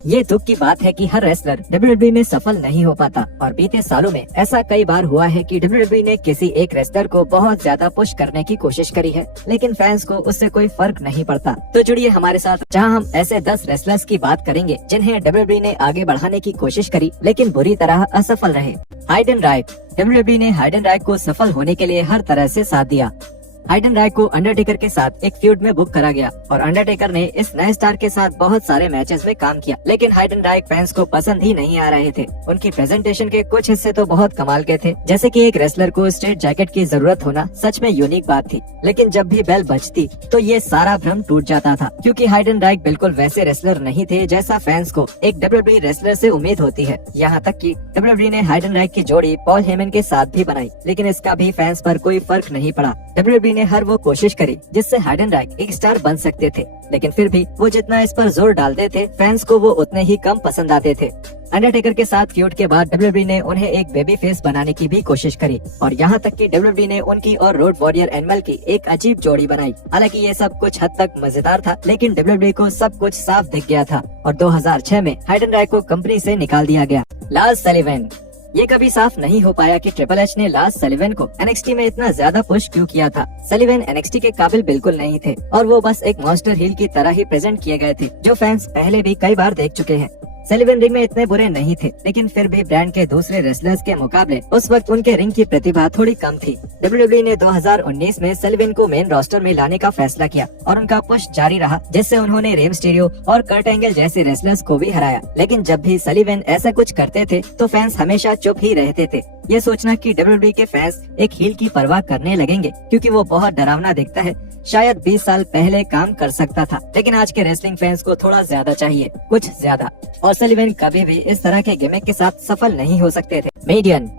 ये दुख की बात है कि हर रेसलर डब्ल्यूडब्ल्यूई में सफल नहीं हो पाता और बीते सालों में ऐसा कई बार हुआ है कि डब्ल्यूडब्ल्यूई ने किसी एक रेसलर को बहुत ज्यादा पुश करने की कोशिश करी है, लेकिन फैंस को उससे कोई फर्क नहीं पड़ता। तो जुड़िए हमारे साथ, जहां हम ऐसे 10 रेसलर्स की बात करेंगे जिन्हें डब्ल्यूडब्ल्यूई ने आगे बढ़ाने की कोशिश करी लेकिन बुरी तरह असफल रहे। Hayden right. डब्ल्यूडब्ल्यूई ने हाइडेन राइट को सफल होने के लिए हर तरह से साथ दिया। हाइडेन राइट को अंडरटेकर के साथ एक फ्यूड में बुक करा गया और अंडरटेकर ने इस नए स्टार के साथ बहुत सारे मैचेस में काम किया, लेकिन हाइडेन राइट फैंस को पसंद ही नहीं आ रहे थे। उनकी प्रेजेंटेशन के कुछ हिस्से तो बहुत कमाल के थे, जैसे कि एक रेसलर को स्ट्रेट जैकेट की जरूरत होना सच में यूनिक बात थी, लेकिन जब भी बेल बजती तो ये सारा भ्रम टूट जाता था, क्योंकि हाइडेन राइट बिल्कुल वैसे रेसलर नहीं थे जैसा फैंस को एक डब्ल्यूडब्ल्यूई रेसलर से उम्मीद होती है। यहाँ तक कि डब्ल्यूडब्ल्यूई ने हाइडेन राइट की जोड़ी पॉल हेमन के साथ भी बनाई, लेकिन इसका भी फैंस पर कोई फर्क नहीं पड़ा। डब्ल्यूडब्ल्यूई ने हर वो कोशिश करी जिससे हाइडेन राइट एक स्टार बन सकते थे, लेकिन फिर भी वो जितना इस पर जोर डालते थे फैंस को वो उतने ही कम पसंद आते थे। अंडरटेकर के साथ फ्यूड के बाद डब्ल्यूडब्ल्यूई ने उन्हें एक बेबी फेस बनाने की भी कोशिश करी और यहाँ तक कि डब्ल्यूडब्ल्यूई ने उनकी और रोड वॉरियर एनिमल की एक अजीब जोड़ी बनाई। हालांकि ये सब कुछ हद तक मजेदार था, लेकिन डब्ल्यूडब्ल्यूई को सब कुछ साफ दिख गया था और 2006 में हाइडेन राइट को कंपनी से निकाल दिया गया। Lars Sullivan. ये कभी साफ नहीं हो पाया कि ट्रिपल एच ने लार्स सलिवन को एनएक्सटी में इतना ज्यादा पुश क्यों किया था। सलिवन एनएक्सटी के काबिल बिल्कुल नहीं थे और वो बस एक मॉन्स्टर हील की तरह ही प्रेजेंट किए गए थे, जो फैंस पहले भी कई बार देख चुके हैं। सलिवन रिंग में इतने बुरे नहीं थे, लेकिन फिर भी ब्रांड के दूसरे रेसलर्स के मुकाबले उस वक्त उनके रिंग की प्रतिभा थोड़ी कम थी। डब्ल्यूडब्ल्यूई ने 2019 में सलिवन को मेन रोस्टर में लाने का फैसला किया और उनका पुश जारी रहा, जिससे उन्होंने रेम स्टीरियो और कर्ट एंगल जैसे रेसलर्स को भी हराया। लेकिन जब भी सलिवन ऐसा कुछ करते थे तो फैंस हमेशा चुप ही रहते थे। ये सोचना कि डब्ल्यूडब्ल्यूई के फैंस एक हील की परवाह करने लगेंगे क्योंकि वो बहुत डरावना दिखता है, शायद 20 साल पहले काम कर सकता था, लेकिन आज के रेसलिंग फैंस को थोड़ा ज्यादा चाहिए, कुछ ज्यादा। और सलिवन कभी भी इस तरह के गिमिक के साथ सफल नहीं हो सकते थे। मीडियन।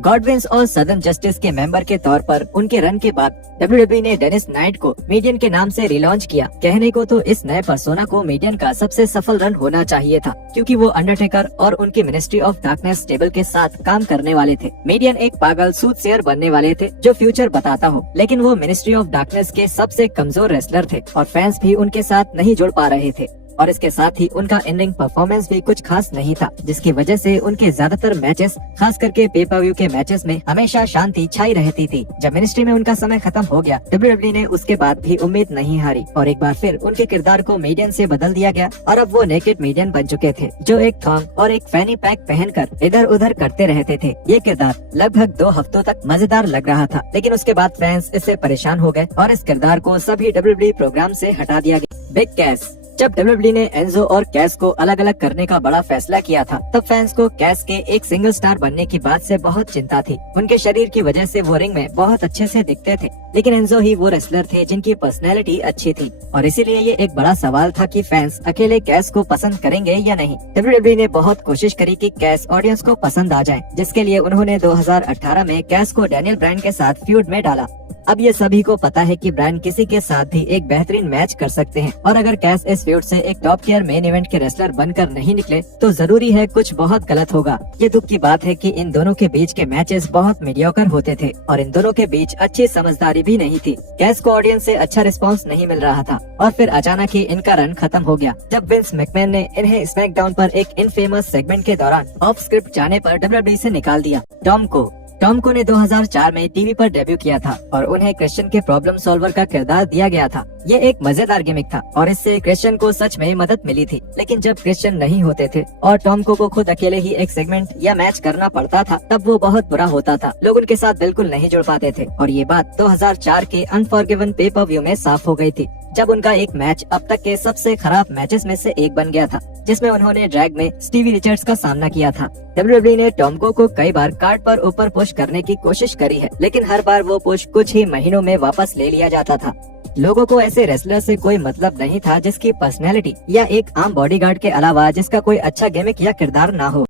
गॉडविंस और सदर्न जस्टिस के मेंबर के तौर पर उनके रन के बाद डब्ल्यूडब्ल्यूई ने डेनिस नाइट को मीडियन के नाम से रिलॉन्च किया। कहने को तो इस नए पर्सोना को मीडियन का सबसे सफल रन होना चाहिए था, क्योंकि वो अंडरटेकर और उनकी मिनिस्ट्री ऑफ डार्कनेस स्टेबल के साथ काम करने वाले थे। मीडियन एक पागल सूटसेयर बनने वाले थे जो फ्यूचर बताता हो, लेकिन वो मिनिस्ट्री ऑफ डार्कनेस के सबसे कमजोर रेसलर थे और फैंस भी उनके साथ नहीं जुड़ पा रहे थे। और इसके साथ ही उनका इन रिंग परफॉर्मेंस भी कुछ खास नहीं था, जिसकी वजह से उनके ज्यादातर मैचेस, खास करके पे पर व्यू के मैचेस में हमेशा शांति छाई रहती थी। जब मिनिस्ट्री में उनका समय खत्म हो गया, डब्ल्यूडब्ल्यूई ने उसके बाद भी उम्मीद नहीं हारी और एक बार फिर उनके किरदार को मीडियन से बदल दिया गया और अब वो नेकेड मीडियन बन चुके थे, जो एक थॉन्ग और एक फैनी पैक पहनकर इधर उधर करते रहते थे। ये किरदार लगभग 2 हफ्तों तक मजेदार लग रहा था, लेकिन उसके बाद फैंस इससे परेशान हो गए और इस किरदार को सभी डब्ल्यूडब्ल्यूई प्रोग्राम से हटा दिया गया। बिग कैस। जब डब्ल्यूडब्ल्यूई ने एंजो और कैस को अलग अलग करने का बड़ा फैसला किया था, तब फैंस को कैस के एक सिंगल स्टार बनने की बात से बहुत चिंता थी। उनके शरीर की वजह से वो रिंग में बहुत अच्छे से दिखते थे, लेकिन एंजो ही वो रेसलर थे जिनकी पर्सनैलिटी अच्छी थी और इसीलिए ये एक बड़ा सवाल था कि फैंस अकेले कैस को पसंद करेंगे या नहीं। डब्ल्यूडब्ल्यूई ने बहुत कोशिश करी कि कैस ऑडियंस को पसंद आ जाए, जिसके लिए उन्होंने 2018 में कैस को डैनियल ब्रायन के साथ फ्यूड में डाला। अब ये सभी को पता है कि ब्रायन किसी के साथ भी एक बेहतरीन मैच कर सकते हैं और अगर कैस इस फ्यूड से एक टॉप टियर मेन इवेंट के रेसलर बनकर नहीं निकले तो जरूरी है कुछ बहुत गलत होगा। ये दुख की बात है कि इन दोनों के बीच के मैचेस बहुत मीडियोकर होते थे और इन दोनों के बीच अच्छी समझदारी भी नहीं थी। कैस को ऑडियंस से अच्छा रिस्पांस नहीं मिल रहा था और फिर अचानक ही इनका रन खत्म हो गया, जब विंस मैकमैन ने इन्हें स्मैकडाउन पर एक इनफेमस सेगमेंट के दौरान ऑफ स्क्रिप्ट जाने पर डब्ल्यूडब्ल्यूई से निकाल दिया। टॉम को ने 2004 में टीवी पर डेब्यू किया था और उन्हें क्रिश्चियन के प्रॉब्लम सॉल्वर का किरदार दिया गया था। ये एक मजेदार गिमिक था और इससे क्रिश्चियन को सच में मदद मिली थी, लेकिन जब क्रिश्चियन नहीं होते थे और टॉम को खुद अकेले ही एक सेगमेंट या मैच करना पड़ता था, तब वो बहुत बुरा होता था। लोग उनके साथ बिल्कुल नहीं जुड़ पाते थे और ये बात 2004 के अनफॉरगिवन पे पर व्यू में साफ हो गई थी, जब उनका एक मैच अब तक के सबसे खराब मैचेस में से एक बन गया था, जिसमें उन्होंने ड्रैग में स्टीवी रिचर्ड्स का सामना किया था। डब्ल्यूडब्ल्यूई ने टॉमको को कई बार कार्ड पर ऊपर पुश करने की कोशिश करी है, लेकिन हर बार वो पुश कुछ ही महीनों में वापस ले लिया जाता था। लोगों को ऐसे रेसलर से कोई मतलब नहीं था जिसकी पर्सनैलिटी या एक आम बॉडीगार्ड के अलावा जिसका कोई अच्छा गिमिक या किरदार ना हो।